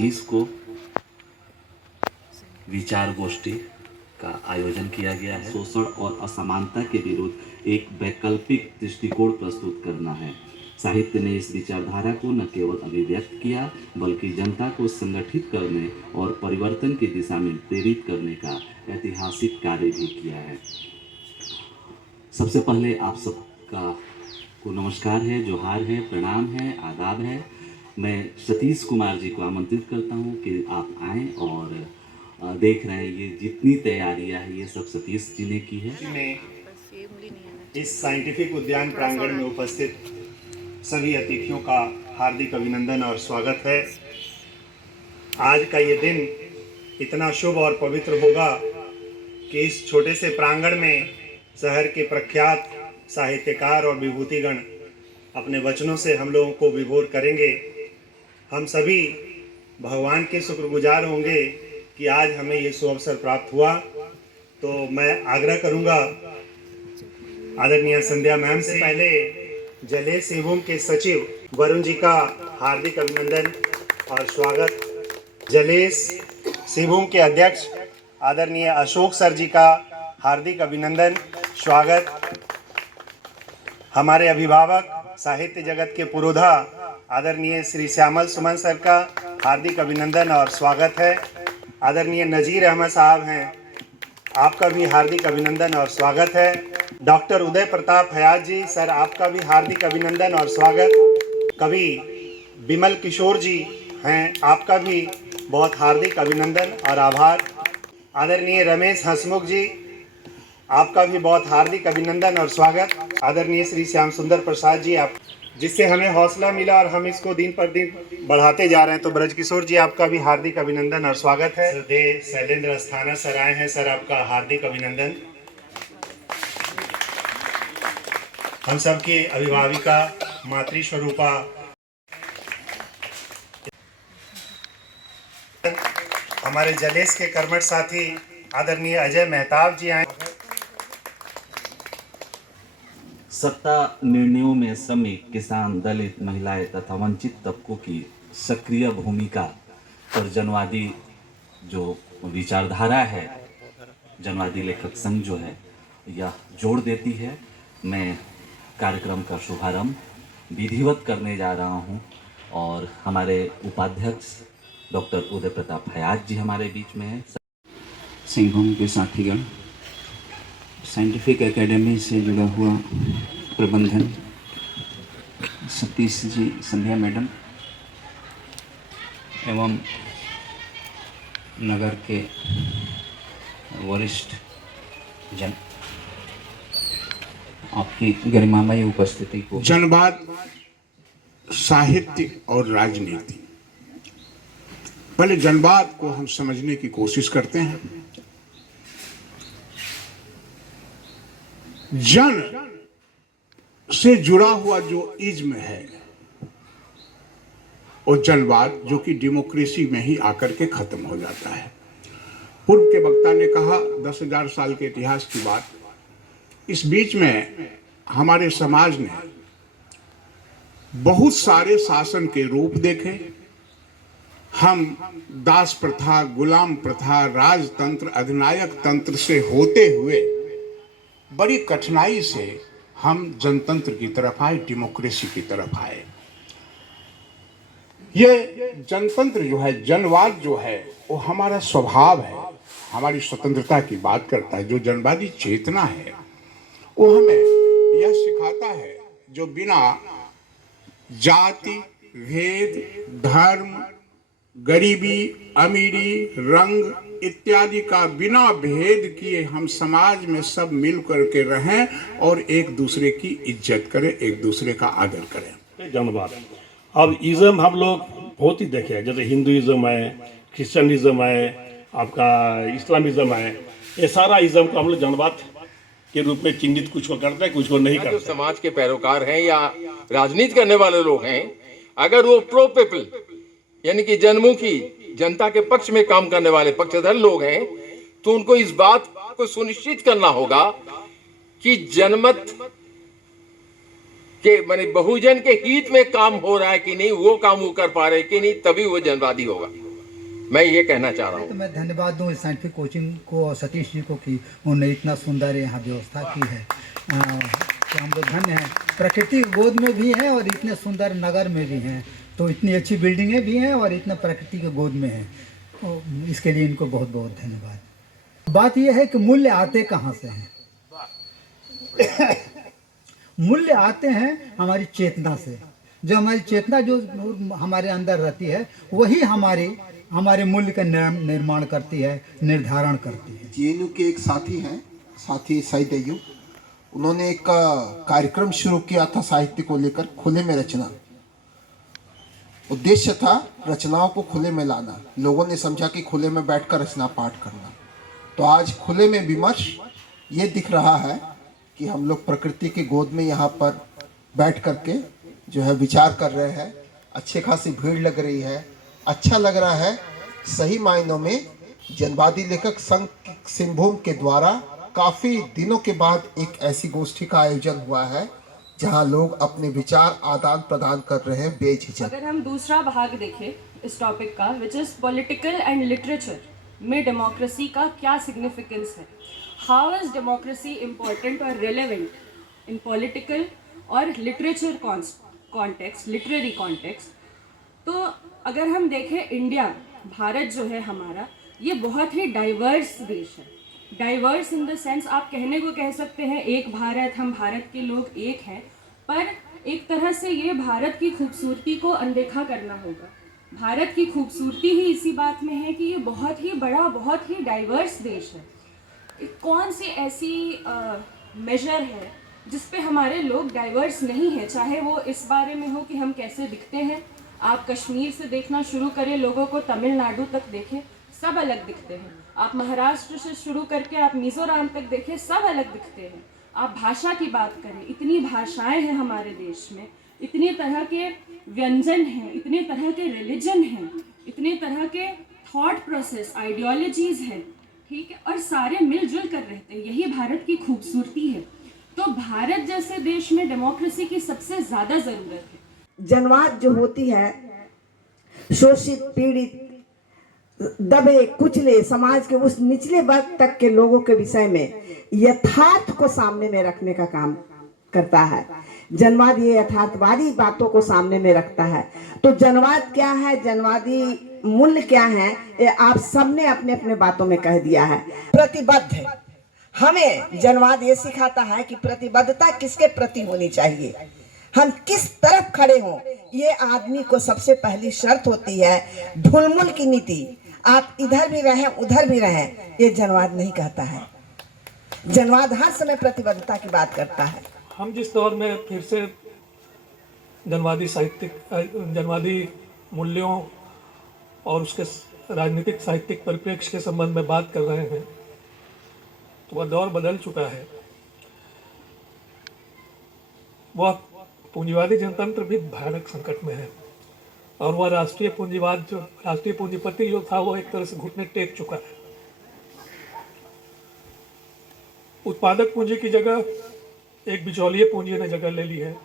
25 को विचार गोष्ठी का आयोजन किया गया है। शोषण और असमानता के विरुद्ध एक वैकल्पिक दृष्टिकोण प्रस्तुत करना है। साहित्य ने इस विचारधारा को न केवल अभिव्यक्त किया बल्कि जनता को संगठित करने और परिवर्तन की दिशा में प्रेरित करने का ऐतिहासिक कार्य भी किया है। सबसे पहले आप सबका को नमस्कार है, जोहार है, प्रणाम है, आदाब है। मैं सतीश कुमार जी को आमंत्रित करता हूं कि आप आएँ और देख रहे हैं ये जितनी तैयारियां हैं ये सब सतीश जी ने की है। इस साइंटिफिक उद्यान प्रांगण में उपस्थित सभी अतिथियों का हार्दिक अभिनंदन और स्वागत है। आज का ये दिन इतना शुभ और पवित्र होगा कि इस छोटे से प्रांगण में शहर के प्रख्यात साहित्यकार और विभूतिगण अपने वचनों से हम लोगों को विभोर करेंगे। हम सभी भगवान के शुक्रगुजार होंगे कि आज हमें ये सुअवसर प्राप्त हुआ। तो मैं आग्रह करूंगा आदरणीय संध्या मैम से पहले जलेस सिंहभूम के सचिव वरुण जी का हार्दिक अभिनंदन और स्वागत। जलेस सिंहभूम के अध्यक्ष आदरणीय अशोक सर जी का हार्दिक अभिनंदन, स्वागत। हमारे अभिभावक साहित्य जगत के पुरोधा आदरणीय श्री श्यामल सुमन सर का हार्दिक अभिनंदन और स्वागत है। आदरणीय नजीर अहमद साहब हैं, आपका भी हार्दिक अभिनंदन और स्वागत है। डॉक्टर उदय प्रताप हयात जी सर, आपका भी हार्दिक अभिनंदन और स्वागत। कवि बिमल किशोर जी हैं, आपका भी बहुत हार्दिक अभिनंदन और आभार। आदरणीय रमेश हंसमुख जी, आपका भी बहुत हार्दिक अभिनंदन और स्वागत। आदरणीय श्री श्याम सुंदर प्रसाद जी, आप जिससे हमें हौसला मिला और हम इसको दिन पर दिन बढ़ाते जा रहे हैं, तो ब्रज किशोर जी आपका भी हार्दिक अभिनंदन और स्वागत है। श्रद्धेय शैलेंद्र अस्थाना सर आए हैं, सर आपका हार्दिक अभिनंदन। हम सबके अभिभाविका मातृ स्वरूपा हमारे जलेस के कर्मठ साथी आदरणीय अजय मेहताब जी आए। सत्ता निर्णयों में श्रमिक, किसान, दलित, महिलाएं तथा वंचित तबकों की सक्रिय भूमिका पर जनवादी जो विचारधारा है, जनवादी लेखक संघ जो है यह जोड़ देती है। मैं कार्यक्रम का शुभारंभ विधिवत करने जा रहा हूं और हमारे उपाध्यक्ष डॉक्टर उदय प्रताप हयात जी हमारे बीच में हैं। सिंहभूम के साथीगण, साइंटिफिक एकेडमी से जुड़ा हुआ प्रबंधन सतीश जी, संध्या मैडम एवं नगर के वरिष्ठ जन, आपकी गरिमामयी उपस्थिति को। जनवाद, साहित्य और राजनीति, पहले जनवाद को हम समझने की कोशिश करते हैं। जन से जुड़ा हुआ जो इज्म है और जनवाद जो कि डेमोक्रेसी में ही आकर के खत्म हो जाता है। पूर्व के वक्ता ने कहा 10,000 साल के इतिहास की बात। इस बीच में हमारे समाज ने बहुत सारे शासन के रूप देखे। हम दास प्रथा, गुलाम प्रथा, राजतंत्र, अधिनायक तंत्र से होते हुए बड़ी कठिनाई से हम जनतंत्र की तरफ आए, डेमोक्रेसी की तरफ आए। ये जनतंत्र जो है, जनवाद जो है, वो हमारा स्वभाव है, हमारी स्वतंत्रता की बात करता है। जो जनवादी चेतना है वो हमें यह सिखाता है जो बिना जाति, भेद, धर्म, गरीबी, अमीरी, रंग इत्यादि का बिना भेद किए हम समाज में सब मिल करके रहें और एक दूसरे की इज्जत करें, एक दूसरे का आदर करें। जनवाद, अब इज्म हम लोग बहुत ही देखे हैं, जैसे हिंदुइज्म है, क्रिश्चियनिज्म है, आपका इस्लामिज्म है। ये सारा इज्म को हम लोग जनवाद के रूप में चिन्हित कुछ को करते हैं, कुछ को नहीं करते। जो समाज के पैरोकार हैं या राजनीति करने वाले लोग हैं, अगर वो प्रो पीपल यानी कि जनमुखी, जनता के पक्ष में काम करने वाले पक्षधर लोग हैं, तो उनको इस बात को सुनिश्चित करना होगा कि जनमत के माने बहुजन के हित में काम हो रहा है कि नहीं, वो काम वो कर पा रहे कि नहीं, तभी वो जनवादी होगा। मैं ये कहना चाह रहा तो हूँ। मैं धन्यवाद दूं इस साइंटिफिक कोचिंग को और सतीश जी को कि उन्होंने इतना सुंदर यहाँ व्यवस्था की है। कि हम लोग धन्य हैं, प्रकृति की गोद में भी हैं और इतने सुंदर नगर में भी हैं, तो इतनी अच्छी बिल्डिंगें भी हैं और इतना प्रकृति के गोद में हैं, तो इसके लिए इनको बहुत बहुत धन्यवाद। बात यह है कि मूल्य आते कहाँ से हैं? मूल्य आते हैं हमारी चेतना से। जो हमारी चेतना जो हमारे अंदर रहती है वही हमारे मूल्य का निर्माण करती है, निर्धारण करती है। जेएनयू के एक साथी हैं, साथी सईद अय्यूब, उन्होंने एक कार्यक्रम शुरू किया था साहित्य को लेकर, खुले में रचना। उद्देश्य था रचनाओं को खुले में लाना। लोगों ने समझा कि खुले में बैठकर रचना पाठ करना। तो आज खुले में विमर्श ये दिख रहा है कि हम लोग प्रकृति की गोद में यहाँ पर बैठ करके जो है विचार कर रहे हैं। अच्छी खासी भीड़ लग रही है, अच्छा लग रहा है। सही मायनों में जनवादी लेखक संघ सिंहभूम के द्वारा काफ़ी दिनों के बाद एक ऐसी गोष्ठी का आयोजन हुआ है जहां लोग अपने विचार आदान प्रदान कर रहे हैं बेझिझक। अगर हम दूसरा भाग देखें इस टॉपिक का, which is political and literature में डेमोक्रेसी का क्या सिग्निफिकेंस है, हाउ इज़ डेमोक्रेसी इम्पोर्टेंट और रेलेवेंट इन पॉलिटिकल और लिटरेचर कॉन्टेक्स्ट, लिटरेरी कॉन्टेक्स्ट, तो अगर हम देखें इंडिया, भारत जो है हमारा, ये बहुत ही डाइवर्स देश है। डाइवर्स इन द सेंस आप कहने को कह सकते हैं एक भारत, हम भारत के लोग एक हैं, पर एक तरह से ये भारत की खूबसूरती को अनदेखा करना होगा। भारत की खूबसूरती ही इसी बात में है कि ये बहुत ही बड़ा, बहुत ही डाइवर्स देश है। कौन सी ऐसी मेजर है जिस पे हमारे लोग डाइवर्स नहीं हैं, चाहे वो इस बारे में हो कि हम कैसे दिखते हैं। आप कश्मीर से देखना शुरू करें, लोगों को तमिलनाडु तक देखें, सब अलग दिखते हैं। आप महाराष्ट्र से शुरू करके आप मिज़ोरम तक देखें, सब अलग दिखते हैं। आप भाषा की बात करें, इतनी भाषाएं हैं हमारे देश में, इतनी तरह के व्यंजन हैं, इतने तरह के रिलीजन हैं, इतने तरह के थॉट प्रोसेस, आइडियोलॉजीज़ हैं, ठीक है, और सारे मिलजुल कर रहते हैं। यही भारत की खूबसूरती है। तो भारत जैसे देश में डेमोक्रेसी की सबसे ज़्यादा ज़रूरत है। जनवाद जो होती है, शोषित, पीड़ित, दबे कुचले समाज के उस निचले वर्ग तक के लोगों के विषय में यथार्थ को सामने में रखने का काम करता है। जनवाद ये यथार्थवादी बातों को सामने में रखता है। तो जनवाद क्या है, जनवादी मूल्य क्या है, ये आप सबने अपने अपने बातों में कह दिया है। प्रतिबद्ध है, हमें जनवाद ये सिखाता है कि प्रतिबद्धता किसके प्रति होनी चाहिए, हम किस तरफ खड़े हों, ये आदमी को सबसे पहली शर्त होती है। ढुलमुल की नीति, आप इधर भी रहें उधर भी रहें, ये जनवाद नहीं कहता है। जनवाद हर समय प्रतिबद्धता की बात करता है। हम जिस दौर में फिर से जनवादी मूल्यों और उसके राजनीतिक साहित्यिक परिप्रेक्ष्य के संबंध में बात कर रहे हैं, तो वह दौर बदल चुका है। वह पूंजीवादी जनतंत्र भी भयानक संकट में है और वह राष्ट्रीय पूंजीवाद, जो राष्ट्रीय पूंजीपति जो था, वो एक तरह से घुटने टेक चुका है। उत्पादक पूंजी की जगह एक बिचौलिए पूंजी ने जगह ले ली है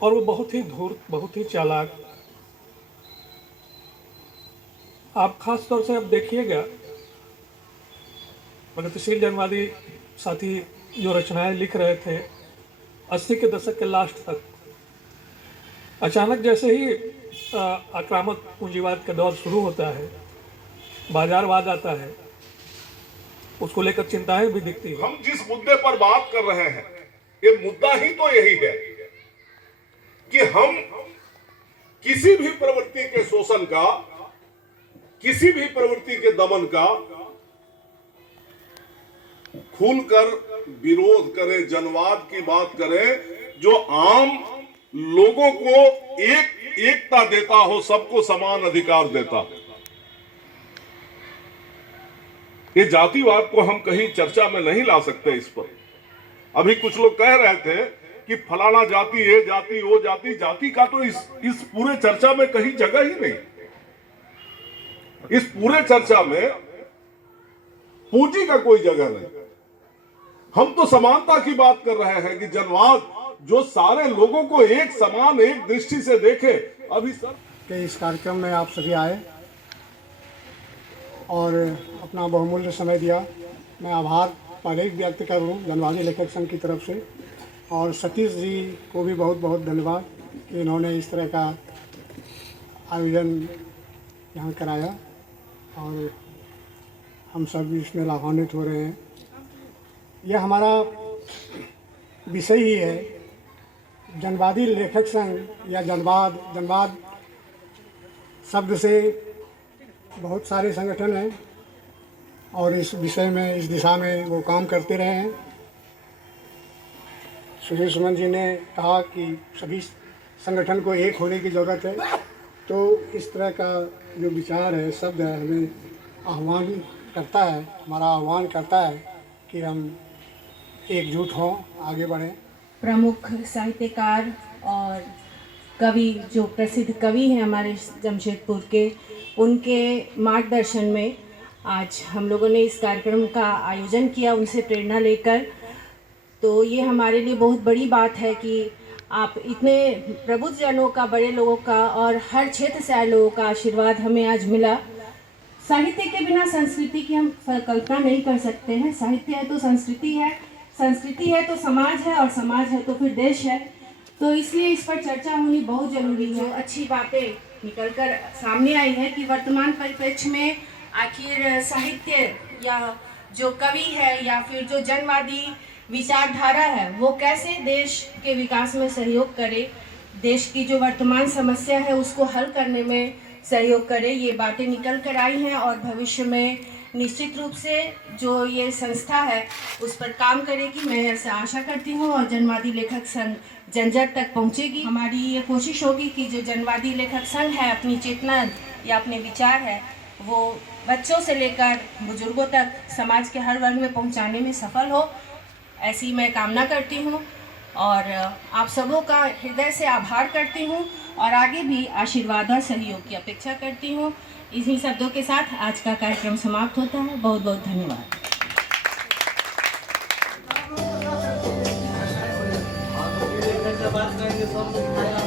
और वो बहुत ही धूर्त, बहुत ही चालाक। आप खास तौर से अब देखिएगा, प्रगतिशील जनवादी साथी जो रचनाएं लिख रहे थे 80 के दशक के लास्ट तक, अचानक जैसे ही आक्रामक पूंजीवाद का दौर शुरू होता है, बाजारवाद आता है, उसको लेकर चिंताएं भी दिखती है। हम जिस मुद्दे पर बात कर रहे हैं, ये मुद्दा ही तो यही है कि हम किसी भी प्रवृत्ति के शोषण का, किसी भी प्रवृत्ति के दमन का खुलकर विरोध करें, जनवाद की बात करें जो आम लोगों को एकता देता हो, सबको समान अधिकार देता। ये जातिवाद को हम कहीं चर्चा में नहीं ला सकते। इस पर अभी कुछ लोग कह रहे थे कि फलाना जाति, ये जाति, वो जाति, जाति का तो इस पूरे चर्चा में कहीं जगह ही नहीं। इस पूरे चर्चा में पूंजी का कोई जगह नहीं। हम तो समानता की बात कर रहे हैं कि जनवाद जो सारे लोगों को एक समान, एक दृष्टि से देखे। अभी सर कि इस कार्यक्रम में आप सभी आए और अपना बहुमूल्य समय दिया। मैं आभार पहले ही व्यक्त कर रहा हूँ जनवादी लेखक संघ की तरफ से, और सतीश जी को भी बहुत बहुत धन्यवाद कि इन्होंने इस तरह का आयोजन यहाँ कराया और हम सब इसमें लाभान्वित हो रहे हैं। यह हमारा विषय ही है जनवादी लेखक संघ या जनवाद शब्द से बहुत सारे संगठन हैं और इस विषय में, इस दिशा में वो काम करते रहे हैं। सुधीर सुमन जी ने कहा कि सभी संगठन को एक होने की ज़रूरत है, तो इस तरह का जो विचार है, शब्द है, हमें आह्वान करता है, हमारा आह्वान करता है कि हम एकजुट हों, आगे बढ़ें। प्रमुख साहित्यकार और कवि, जो प्रसिद्ध कवि हैं हमारे जमशेदपुर के, उनके मार्गदर्शन में आज हम लोगों ने इस कार्यक्रम का आयोजन किया, उनसे प्रेरणा लेकर। तो ये हमारे लिए बहुत बड़ी बात है कि आप इतने प्रबुद्ध जनों का, बड़े लोगों का और हर क्षेत्र से आए लोगों का आशीर्वाद हमें आज मिला। साहित्य के बिना संस्कृति की हम कल्पना नहीं कर सकते हैं। साहित्य है तो संस्कृति है, संस्कृति है तो समाज है, और समाज है तो फिर देश है। तो इसलिए इस पर चर्चा होनी बहुत ज़रूरी है। अच्छी बातें निकलकर सामने आई है कि वर्तमान परिप्रेक्ष्य में आखिर साहित्य या जो कवि है या फिर जो जनवादी विचारधारा है वो कैसे देश के विकास में सहयोग करे, देश की जो वर्तमान समस्या है उसको हल करने में सहयोग करे। ये बातें निकल कर आई हैं और भविष्य में निश्चित रूप से जो ये संस्था है उस पर काम करेगी, मैं ऐसा आशा करती हूँ। और जनवादी लेखक संघ जन जन तक पहुँचेगी। हमारी ये कोशिश होगी कि जो जनवादी लेखक संघ है अपनी चेतना या अपने विचार है वो बच्चों से लेकर बुजुर्गों तक समाज के हर वर्ग में पहुँचाने में सफल हो, ऐसी मैं कामना करती हूँ। और आप सबों का हृदय से आभार करती हूँ और आगे भी आशीर्वाद और सहयोग की अपेक्षा करती हूँ। इन्हीं शब्दों के साथ आज का कार्यक्रम समाप्त होता है। बहुत बहुत धन्यवाद। बात करेंगे सब